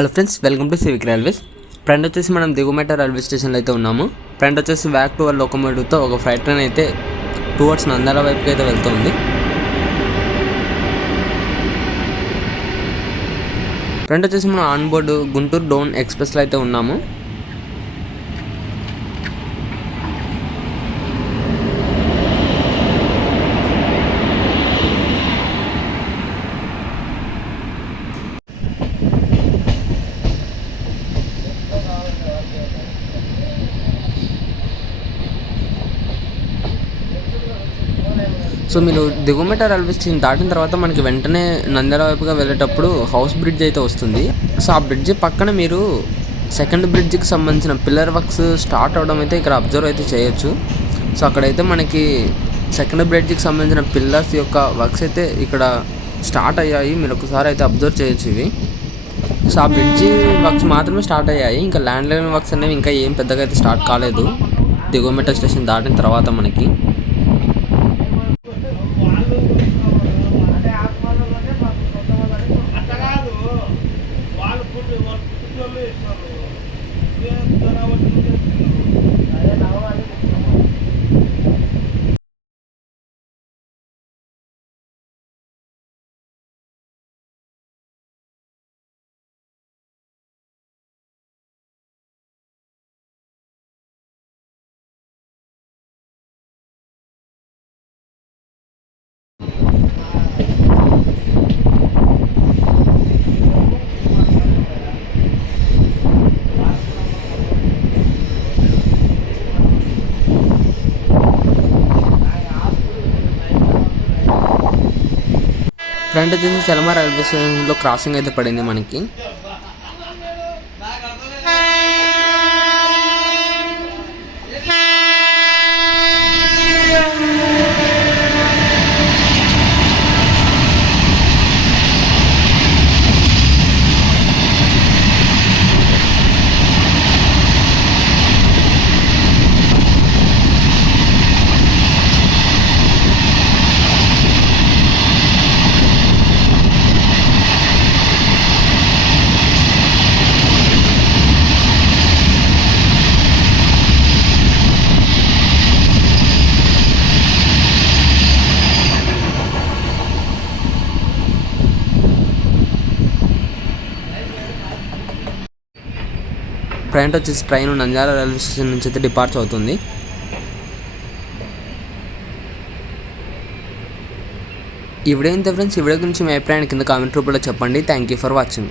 Hello friends, welcome to civic railways. Friend వచ్చేసి మనం దిగుమెట రైల్వే స్టేషన్లో అయితే ఉన్నాము. ఫ్రెండ్ వచ్చేసి వ్యాక్ 12 లోకోమోటివ్తో ఒక ఫ్రైట్ ట్రైన్ అయితే టువర్డ్స్ నంద్యాల వైపుకి అయితే వెళ్తుంది. ఫ్రెండ్ వచ్చేసి మనం ఆన్ బోర్డు గుంటూరు డౌన్ ఎక్స్ప్రెస్లో అయితే ఉన్నాము. సో మీరు దిగుమెట రైల్వే స్టేషన్ దాటిన తర్వాత మనకి వెంటనే నంద్యాల వైపుగా వెళ్ళేటప్పుడు హౌస్ బ్రిడ్జ్ అయితే వస్తుంది. సో ఆ బ్రిడ్జ్ పక్కన మీరు సెకండ్ బ్రిడ్జ్కి సంబంధించిన పిల్లర్ వర్క్స్ స్టార్ట్ అవడం అయితే ఇక్కడ అబ్జర్వ్ అయితే చేయొచ్చు. సో అక్కడైతే మనకి సెకండ్ బ్రిడ్జ్కి సంబంధించిన పిల్లర్స్ యొక్క వర్క్స్ అయితే ఇక్కడ స్టార్ట్ అయ్యాయి. మీరు ఒకసారి అయితే అబ్జర్వ్ చేయొచ్చు ఇవి. సో ఆ బ్రిడ్జి వర్క్స్ మాత్రమే స్టార్ట్ అయ్యాయి. ఇంకా ల్యాండ్ లైన్ వర్క్స్ అనేవి ఇంకా ఏం పెద్దగా అయితే స్టార్ట్ కాలేదు దిగుమెట స్టేషన్ దాటిన తర్వాత మనకి. ఫ్రంట్ వచ్చేసి చలమ రైల్వే స్టేషన్లో క్రాసింగ్ అయితే పడింది మనకి. ఫ్రంట్ వచ్చేసి ట్రైన్ నంద్యాల రైల్వే స్టేషన్ నుంచి అయితే డిపార్చ్ అవుతుంది. ఈ వీడియో ఇంత ఫ్రెండ్స్. ఈ వీడియో గురించి మీ అభిప్రాయాన్ని కింద కామెంట్ రూపంలో చెప్పండి. Thank you for watching.